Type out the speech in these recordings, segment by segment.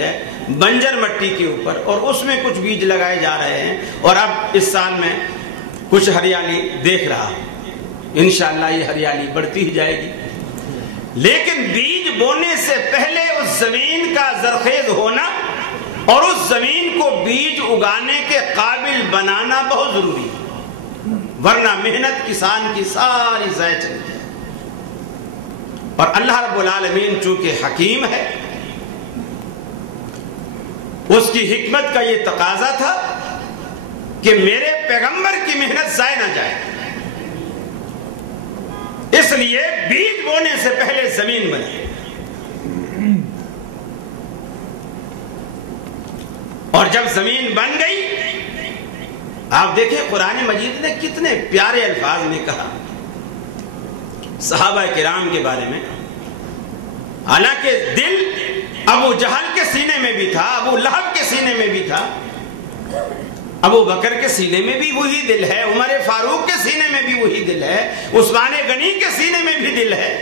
ہے بنجر مٹی کے اوپر، اور اس میں کچھ بیج لگائے جا رہے ہیں، اور اب اس سال میں کچھ ہریالی دیکھ رہا ہوں۔ انشاءاللہ یہ ہریالی بڑھتی ہی جائے گی، لیکن بیج بونے سے پہلے اس زمین کا زرخیز ہونا اور اس زمین کو بیج اگانے کے قابل بنانا بہت ضروری ہے، ورنہ محنت کسان کی ساری ضائع چلی جائے۔ اور اللہ رب العالمین چونکہ حکیم ہے، اس کی حکمت کا یہ تقاضا تھا کہ میرے پیغمبر کی محنت ضائع نہ جائے، اس لیے بیج بونے سے پہلے زمین بنے، اور جب زمین بن گئی، آپ دیکھیں قرآن مجید نے کتنے پیارے الفاظ میں کہا صحابہ کرام کے بارے میں۔ حالانکہ دل ابو جہل کے سینے میں بھی تھا، ابو لہب کے سینے میں بھی تھا، ابو بکر کے سینے میں بھی وہی دل ہے، عمر فاروق کے سینے میں بھی وہی دل ہے، عثمان غنی کے سینے میں بھی دل ہے۔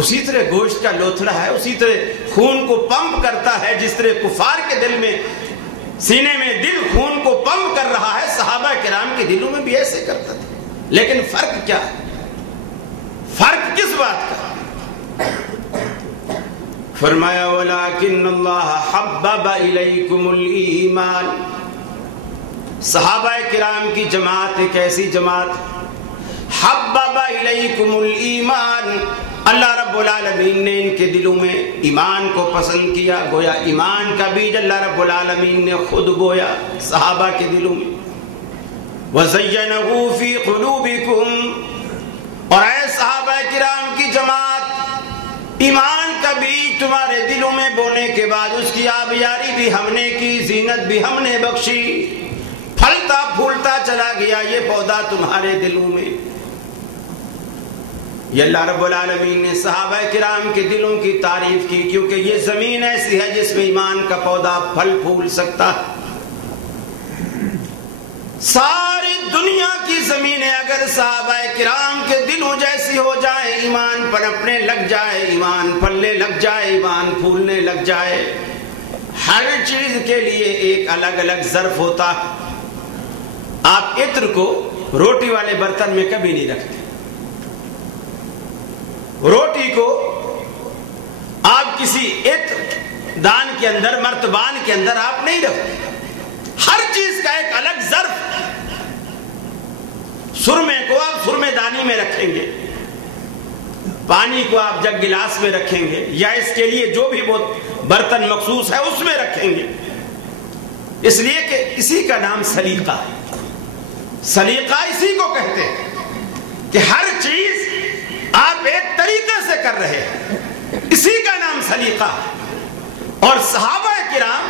اسی طرح گوشت کا لوتھڑا ہے، اسی طرح خون کو پمپ کرتا ہے، جس طرح کفار کے دل میں سینے میں دل خون کو پمپ کر رہا ہے، صحابہ کرام کے دلوں میں بھی ایسے کرتا تھا۔ لیکن فرق کیا ہے؟ فرق کس بات کا؟ فرمایا وَلَكِنَّ اللَّهَ حَبَّبَ إِلَيْكُمُ الْإِيمَانَ۔ صحابہ کرام کی جماعت ایک ایسی جماعت، حَبَّبَ إِلَيْكُمُ الْإِيمَانَ، اللہ رب العالمین نے ان کے دلوں میں ایمان کو پسند کیا، گویا ایمان کا بیج اللہ رب العالمین نے خود بویا صحابہ کے دلوں میں۔ وَزَيَّنَهُ فِي قُلُوبِكُمْ، اور اے صحابہ کرام کی جماعت، ایمان کا بیج تمہارے دلوں میں بونے کے بعد اس کی آبیاری بھی ہم نے کی، زینت بھی ہم نے بخشی، پھلتا پھولتا چلا گیا یہ پودا تمہارے دلوں میں۔ یہ اللہ رب العالمین نے صحابہ کرام کے دلوں کی تعریف کی، کیونکہ یہ زمین ایسی ہے جس میں ایمان کا پودا پھل پھول سکتا ہے۔ ساری دنیا کی زمینیں اگر صحابہ کرام کے دلوں جیسی ہو جائے، ایمان پنپنے لگ جائے، ایمان پھلنے لگ جائے، ایمان پھولنے لگ جائے، ہر چیز کے لیے ایک الگ الگ ظرف ہوتا ہے۔ آپ عطر کو روٹی والے برتن میں کبھی نہیں رکھتے، روٹی کو آپ کسی عطر دان کے اندر، مرتبان کے اندر آپ نہیں رکھتے، ہر چیز کا ایک الگ ظرف۔ سرمے کو آپ سرمے دانی میں رکھیں گے، پانی کو آپ جگ گلاس میں رکھیں گے، یا اس کے لیے جو بھی وہ برتن مخصوص ہے اس میں رکھیں گے، اس لیے کہ اسی کا نام سلیقہ ہے۔ سلیقہ اسی کو کہتے ہیں کہ ہر چیز آپ ایک طریقے سے کر رہے ہیں، اسی کا نام سلیقہ ہے۔ اور صحابہ کرام،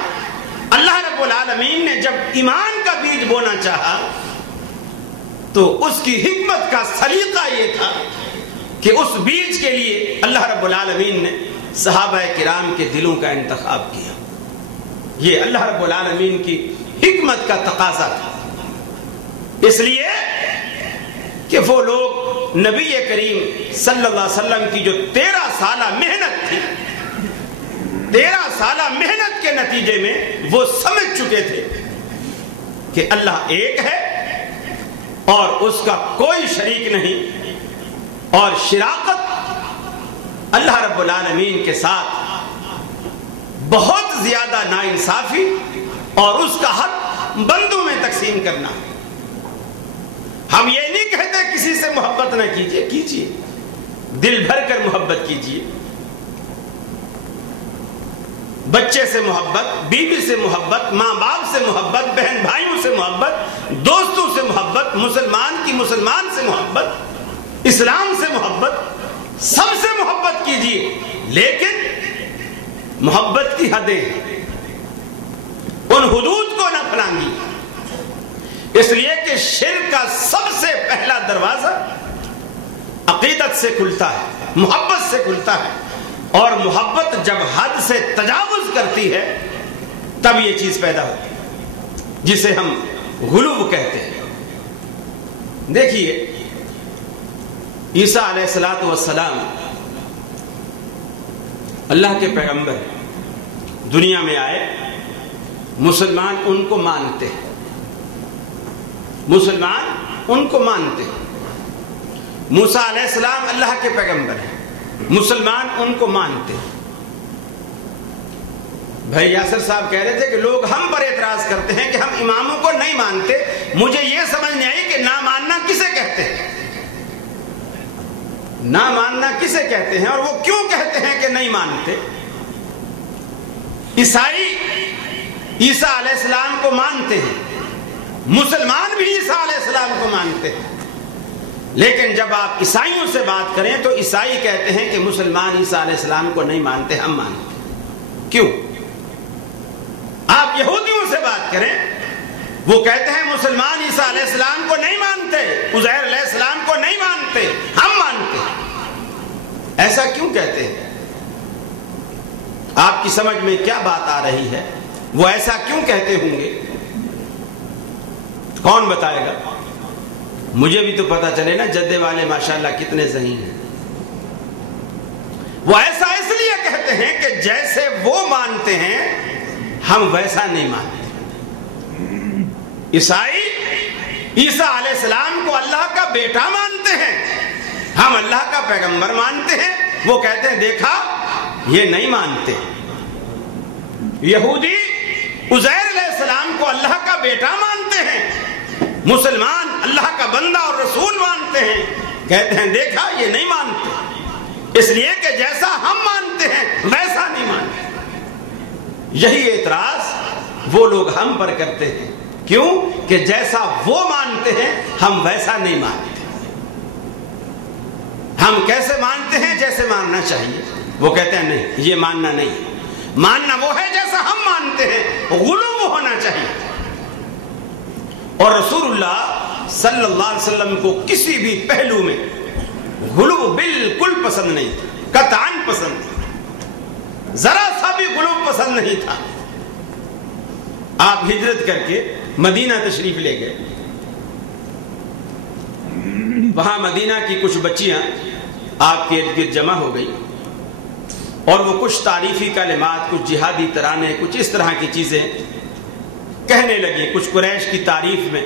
اللہ رب العالمین نے جب ایمان کا بیج بونا چاہا تو اس کی حکمت کا سلیقہ یہ تھا کہ اس بیج کے لیے اللہ رب العالمین نے صحابہ کرام کے دلوں کا انتخاب کیا۔ یہ اللہ رب العالمین کی حکمت کا تقاضا تھا، اس لیے کہ وہ لوگ نبی کریم صلی اللہ علیہ وسلم کی جو 13 سالہ محنت تھی، 13 سالہ محنت کے نتیجے میں وہ سمجھ چکے تھے کہ اللہ ایک ہے اور اس کا کوئی شریک نہیں، اور شراکت اللہ رب العالمین کے ساتھ بہت زیادہ ناانصافی اور اس کا حق بندوں میں تقسیم کرنا۔ ہم یہ نہیں کہتے کسی سے محبت نہ کیجیے، کیجیے، دل بھر کر محبت کیجیے، بچے سے محبت، بیوی سے محبت، ماں باپ سے محبت، بہن بھائیوں سے محبت، دوستوں سے محبت، مسلمان کی مسلمان سے محبت، اسلام سے محبت، سب سے محبت کیجیے، لیکن محبت کی حدیں ہیں، ان حدود کو نہ پھلانگی، اس لیے کہ شرک کا سب سے پہلا دروازہ عقیدت سے کھلتا ہے، محبت سے کھلتا ہے، اور محبت جب حد سے تجاوز کرتی ہے تب یہ چیز پیدا ہوتی ہے جسے ہم غلو کہتے ہیں۔ دیکھیے عیسیٰ علیہ السلام اللہ کے پیغمبر، دنیا میں آئے مسلمان ان کو مانتے ہیں، مسلمان ان کو مانتے ہیں۔ موسیٰ علیہ السلام اللہ کے پیغمبر ہیں، مسلمان ان کو مانتے ہیں۔ بھائی یاسر صاحب کہہ رہے تھے کہ لوگ ہم پر اعتراض کرتے ہیں کہ ہم اماموں کو نہیں مانتے۔ مجھے یہ سمجھ نہیں آئی کہ نہ ماننا کسے کہتے ہیں، نہ ماننا کسے کہتے ہیں، اور وہ کیوں کہتے ہیں کہ نہیں مانتے؟ عیسائی عیسیٰ علیہ السلام کو مانتے ہیں، مسلمان بھی عیسیٰ علیہ السلام کو مانتے ہیں، لیکن جب آپ عیسائیوں سے بات کریں تو عیسائی کہتے ہیں کہ مسلمان عیسیٰ علیہ السلام کو نہیں مانتے، ہم مانتے ہیں۔ کیوں؟ آپ یہودیوں سے بات کریں، وہ کہتے ہیں مسلمان عیسیٰ علیہ السلام کو نہیں مانتے، عزیر علیہ السلام کو نہیں مانتے، ہم مانتے ہیں۔ ایسا کیوں کہتے ہیں؟ آپ کی سمجھ میں کیا بات آ رہی ہے؟ وہ ایسا کیوں کہتے ہوں گے؟ کون بتائے گا؟ مجھے بھی تو پتا چلے نا، جدے والے ماشاءاللہ کتنے ذہین ہیں۔ وہ ایسا اس لیے کہتے ہیں کہ جیسے وہ مانتے ہیں ہم ویسا نہیں مانتے۔ عیسائی عیسیٰ علیہ السلام کو اللہ کا بیٹا مانتے ہیں، ہم اللہ کا پیغمبر مانتے ہیں۔ وہ کہتے ہیں دیکھا یہ نہیں مانتے۔ یہودی عزیر علیہ السلام کو اللہ کا بیٹا مانتے ہیں، مسلمان اللہ کا بندہ اور رسول مانتے ہیں، کہتے ہیں دیکھا یہ نہیں مانتے، اس لیے کہ جیسا ہم مانتے ہیں ویسا نہیں مانتے۔ یہی اعتراض وہ لوگ ہم پر کرتے ہیں، کیوں کہ جیسا وہ مانتے ہیں ہم ویسا نہیں مانتے۔ ہم کیسے مانتے ہیں؟ جیسے ماننا چاہیے۔ وہ کہتے ہیں نہیں، یہ ماننا نہیں، ماننا وہ ہے جیسا ہم مانتے ہیں، غلو ہونا چاہیے۔ اور رسول اللہ صلی اللہ علیہ وسلم کو کسی بھی پہلو میں غلو بالکل پسند نہیں تھا، قطعاً پسند تھا، ذرا سا بھی غلو پسند نہیں تھا۔ آپ ہجرت کر کے مدینہ تشریف لے گئے، وہاں مدینہ کی کچھ بچیاں آپ کے ارد گرد جمع ہو گئی، اور وہ کچھ تعریفی کلمات، کچھ جہادی ترانے، کچھ اس طرح کی چیزیں کہنے لگی، کچھ قریش کی تعریف میں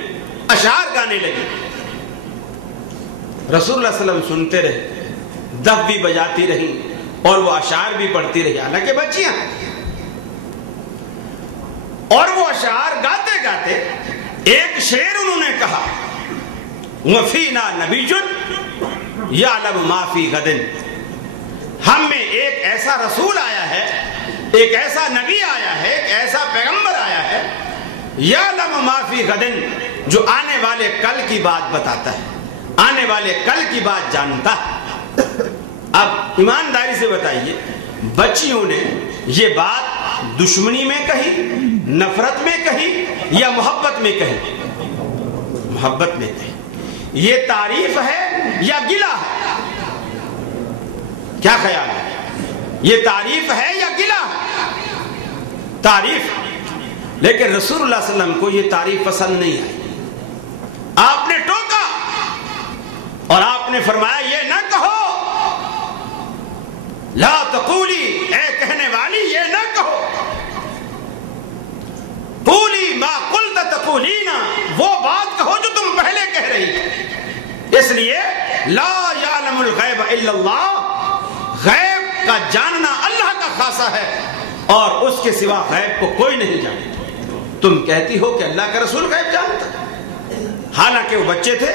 اشعار گانے لگی۔ رسول اللہ صلی اللہ علیہ وسلم سنتے رہے، دف بھی بجاتی رہی اور وہ اشعار بھی پڑھتی رہی، حالانکہ بچیاں، اور وہ اشعار گاتے گاتے ایک شعر انہوں نے کہا، وَفِينَا نَبِيٌّ يَعْلَمُ مَا فِي غَدٍ، ہم میں ایک ایسا رسول آیا ہے، ایک ایسا نبی آیا ہے، ایک ایسا پیغمبر آیا ہے، یعلم ما فی غد، جو آنے والے کل کی بات بتاتا ہے، آنے والے کل کی بات جانتا ہے۔ اب ایمانداری سے بتائیے، بچیوں نے یہ بات دشمنی میں کہی، نفرت میں کہی یا محبت میں کہی؟ محبت میں کہی۔ یہ تعریف ہے یا گلہ ہے؟ کیا خیال ہے؟ یہ تعریف ہے یا گلہ ہے؟ تعریف۔ لیکن رسول اللہ صلی اللہ علیہ وسلم کو یہ تعریف پسند نہیں آئی، آپ نے ٹوکا اور آپ نے فرمایا یہ نہ کہو، لا تقولی، اے کہنے والی یہ نہ کہو، قولی ما قلت تقولین، وہ بات کہو جو تم پہلے کہہ رہی تھی۔ اس لیے لا یعلم الغیب الا اللہ، غیب کا جاننا اللہ کا خاصہ ہے اور اس کے سوا غیب کو کوئی نہیں جانتا۔ تم کہتی ہو کہ اللہ کا رسول غیب جانتا، حالانکہ وہ بچے تھے،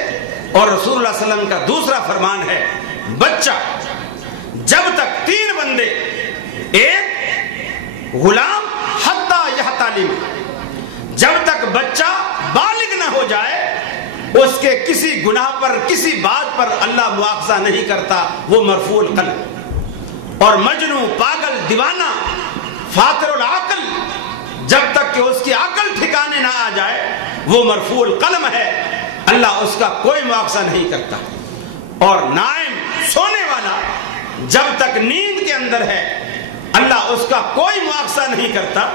اور رسول اللہ صلی اللہ علیہ وسلم کا دوسرا فرمان ہے، بچہ جب تک 3 بندے، ایک غلام حتی یحتلم، جب تک بچہ بالغ نہ ہو جائے اس کے کسی گناہ پر، کسی بات پر اللہ مواخذہ نہیں کرتا، وہ مرفوع القلم۔ اور مجنون، پاگل، دیوانہ، فاتر العقل، جب تک کہ اس کی عقل ٹھکانے نہ آ جائے وہ مرفوع القلم ہے، اللہ اس کا کوئی مواخذہ نہیں کرتا۔ اور نائم، سونے والا، جب تک نیند کے اندر ہے اللہ اس کا کوئی مواخذہ نہیں کرتا،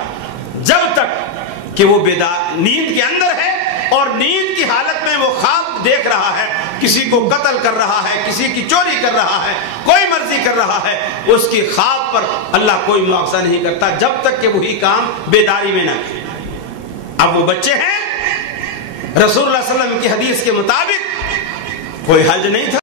جب تک کہ وہ بیدار نیند کے اندر ہے اور نیند کی حالت میں وہ خواب دیکھ رہا ہے، کسی کو قتل کر رہا ہے، کسی کی چوری کر رہا ہے، کوئی مرضی کر رہا ہے، اس کی خواب پر اللہ کوئی مواخذہ نہیں کرتا جب تک کہ وہی کام بیداری میں نہ کرے۔ اب وہ بچے ہیں، رسول اللہ صلی اللہ علیہ وسلم کی حدیث کے مطابق کوئی حج نہیں تھا۔